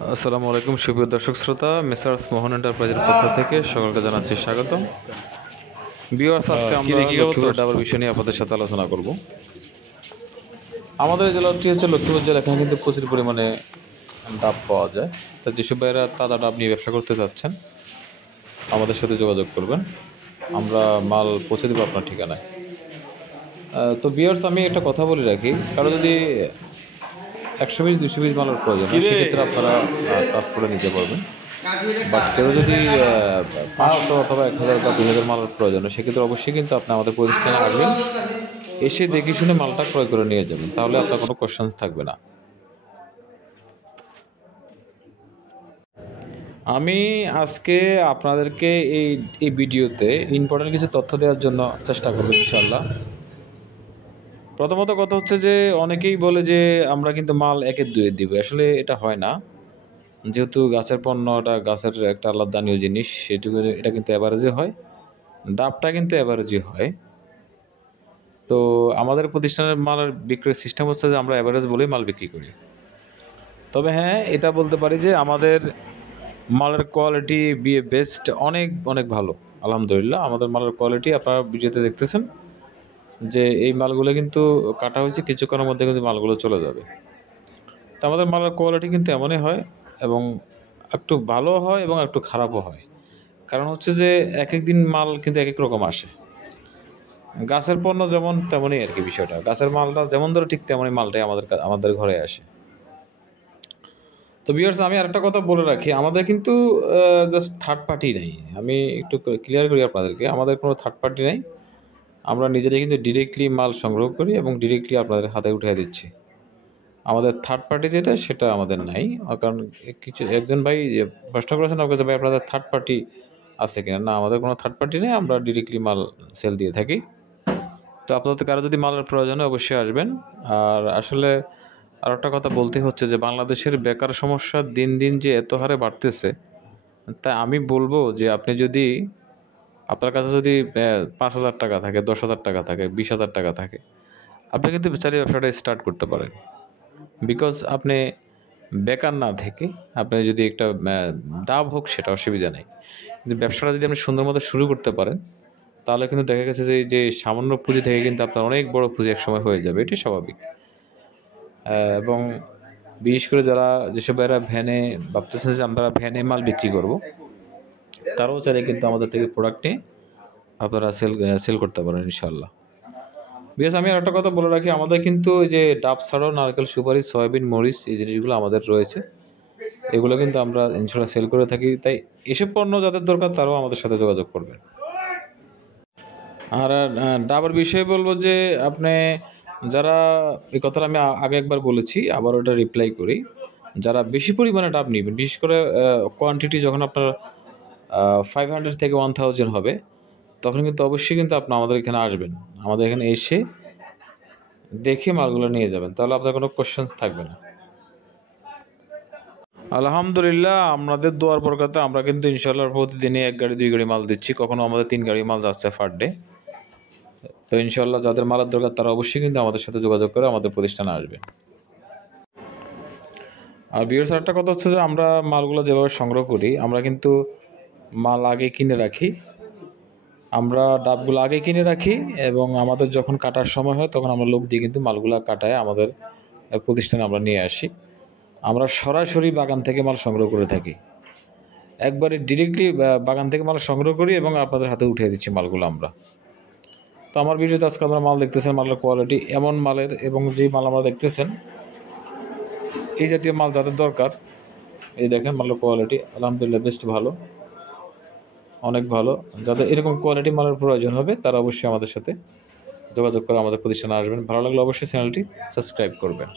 আসসালামু আলাইকুম সুপ্রিয় দর্শক শ্রোতা, মেসার্স মোহন এন্টারপ্রাইজের পক্ষ থেকে সকলকে জানাচ্ছি স্বাগতম। ভিউয়ার্স, আজকে আমরা লক্ষ্মীপুর ডাবের বিষয় নিয়ে আপনাদের সাথে আলোচনা করব। আমাদের এই জেলাটি হচ্ছে লক্ষ্মীপুর জেলা, এখানে কিন্তু প্রচুর পরিমাণে ডাব পাওয়া যায়। তা যেসব ভাইয়েরা তাজা ডাব নিয়ে ব্যবসা করতে চাচ্ছেন আমাদের সাথে যোগাযোগ করবেন, আমরা মাল পৌঁছে দেবো আপনার ঠিকানায়। তো ভিউয়ার্স, আমি একটা কথা বলে রাখি, কারো যদি 120-220 মালের প্রয়োজন হয় সেক্ষেত্রে আপনারা কাজ করে নিতে পারবেন। বাট কেউ যদি 500 অথবা 1000 বা 2000 মালের প্রয়োজন হয় সেক্ষেত্রে অবশ্যই কিন্তু আপনি আমাদের প্রতিষ্ঠানে আসবেন, এসে দেখে শুনে মালটা ক্রয় করে নিয়ে যাবেন, তাহলে আপনার কোনো কোশ্চেন্স থাকবে না। আমি আজকে আপনাদেরকে এই ভিডিওতে ইম্পর্টেন্ট কিছু তথ্য দেওয়ার জন্য চেষ্টা করব ইনশাআল্লাহ। প্রথমত কথা হচ্ছে যে অনেকেই বলে যে আমরা কিন্তু মাল একের দুয়ে দিব, আসলে এটা হয় না। যেহেতু গাছের পণ্য, এটা গাছের একটা আলাদানীয় জিনিস, সেটুকু এটা কিন্তু অ্যাভারেজে হয়, ডাবটা কিন্তু অ্যাভারেজই হয়। তো আমাদের প্রতিষ্ঠানের মালের বিক্রয় সিস্টেম হচ্ছে যে আমরা অ্যাভারেজ বলেই মাল বিক্রি করি। তবে হ্যাঁ, এটা বলতে পারি যে আমাদের মালের কোয়ালিটি বেস্ট, অনেক অনেক ভালো। আলহামদুলিল্লাহ, আমাদের মালের কোয়ালিটি আপনারা ভিডিওতে দেখতেছেন যে এই মালগুলো কিন্তু কাটা হয়েছে, কিছুক্ষণের মধ্যে কিন্তু মালগুলো চলে যাবে। তো আমাদের মালের কোয়ালিটি কিন্তু এমনই হয়, এবং একটু ভালো হয় এবং একটু খারাপও হয়। কারণ হচ্ছে যে এক এক দিন মাল কিন্তু এক এক রকম আসে। গাছের পণ্য যেমন তেমনই আর কি বিষয়টা, গাছের মালটা যেমন ধরে ঠিক তেমনই মালটাই আমাদের ঘরে আসে। তো ভিউয়ার্স, আমি আরেকটা কথা বলে রাখি, আমাদের কিন্তু জাস্ট থার্ড পার্টি নেই। আমি একটু ক্লিয়ার করি আপনাদেরকে, আমাদের কোনো থার্ড পার্টি নেই। আমরা নিজেরাই কিন্তু ডিরেক্টলি মাল সংগ্রহ করি এবং ডিরেক্টলি আপনাদের হাতে উঠিয়ে দিচ্ছি। আমাদের থার্ড পার্টি যেটা, সেটা আমাদের নাই। কারণ একজন ভাই প্রশ্ন করেছেন আমাকে যে ভাই আপনাদের থার্ড পার্টি আছে কিনা। না, আমাদের কোনো থার্ড পার্টি নেই, আমরা ডিরেক্টলি মাল সেল দিয়ে থাকি। তো আপনাদের কারো যদি মালের প্রয়োজন হয় অবশ্যই আসবেন। আর আসলে আর একটা কথা বলতে হচ্ছে যে বাংলাদেশের বেকার সমস্যা দিন দিন যে এত হারে বাড়তেছে, তাই আমি বলবো যে আপনি যদি আপনার কাছে যদি 5,000 টাকা থাকে, 10,000 টাকা থাকে, 20,000 টাকা থাকে, আপনি কিন্তু চাইলে ব্যবসাটা স্টার্ট করতে পারেন। বিকজ আপনি বেকার না থেকে আপনি যদি একটা ডাব হোক, সেটা অসুবিধা নেই, কিন্তু ব্যবসাটা যদি আপনি সুন্দর মতো শুরু করতে পারেন তাহলে কিন্তু দেখা গেছে যে সামান্য পুঁজি থেকে কিন্তু আপনার অনেক বড় পুঁজি একসময় হয়ে যাবে, এটি স্বাভাবিক। এবং বিশেষ করে যেসব ভাইয়েরা ভ্যানে ভাবতেছেন যে আমরা ভ্যানে মাল বিক্রি করব, তারাও চাইলে কিন্তু আমাদের থেকে প্রোডাক্ট নিয়ে আপনারা সেল করতে পারেন ইনশাআল্লাহ। বিকজ আমি একটা কথা বলে রাখি, আমাদের কিন্তু এই যে ডাব ছাড়াও নারকেল, সুপারি, সয়াবিন, মরিচ, এই জিনিসগুলো আমাদের রয়েছে, এগুলো কিন্তু আমরা ইনশাআল্লাহ সেল করে থাকি। তাই এসব পণ্য যাদের দরকার তারাও আমাদের সাথে যোগাযোগ করবেন। আর ডাবের বিষয়ে বলবো যে আপনি যারা, এই কথাটা আমি আগে একবার বলেছি, আবার ওটা রিপ্লাই করি, যারা বেশি পরিমাণে ডাব নেবেন, বিশেষ করে কোয়ান্টিটি যখন আপনার 500 থেকে 1000 হবে, তখন কিন্তু অবশ্যই কিন্তু আপনি আমাদের এখানে আসবেন, আমাদের এখানে এসে দেখে মালগুলো নিয়ে যাবেন, তাহলে আপনার কোনো কোশ্চেন্স থাকবে না। আলহামদুলিল্লাহ, আমাদের দোয়ার বরকতে আমরা কিন্তু ইনশাআল্লাহ প্রতিদিনই 1 গাড়ি 2 গাড়ি মাল দিচ্ছি, কখনো আমাদের 3 গাড়ি মাল যাচ্ছে পার ডে। তো ইনশাআল্লাহ যাদের মালের দরকার তারা অবশ্যই কিন্তু আমাদের সাথে যোগাযোগ করে আমাদের প্রতিষ্ঠানে আসবে। আর ভিউয়ার্স, একটা কথা হচ্ছে যে আমরা মালগুলো যেভাবে সংগ্রহ করি, আমরা কিন্তু মাল আগে কিনে রাখি, আমরা ডাবগুলো আগে কিনে রাখি, এবং আমাদের যখন কাটার সময় হয় তখন আমরা লোক দিয়ে কিন্তু মালগুলো কাটায় আমাদের প্রতিষ্ঠানে আমরা নিয়ে আসি। আমরা সরাসরি বাগান থেকে মাল সংগ্রহ করে থাকি, একবারে ডিরেক্টলি বাগান থেকে মাল সংগ্রহ করি এবং আপনাদের হাতে উঠিয়ে দিচ্ছি মালগুলো আমরা। তো আমার ভিডিওতে আজকে আপনারা মাল দেখতেছেন, মালের কোয়ালিটি এমন মালের, এবং যেই মাল আমরা দেখতেছেন এই জাতীয় মাল যাদের দরকার, এই দেখেন মালের কোয়ালিটি আলহামদুলিল্লাহ বেস্ট ভালো, অনেক ভালো। যাদের এরকম কোয়ালিটি মালের প্রয়োজন হবে তারা অবশ্যই আমাদের সাথে যোগাযোগ করে আমাদের প্রতিষ্ঠানে আসবেন। ভালো লাগলে অবশ্যই চ্যানেলটি সাবস্ক্রাইব করবেন।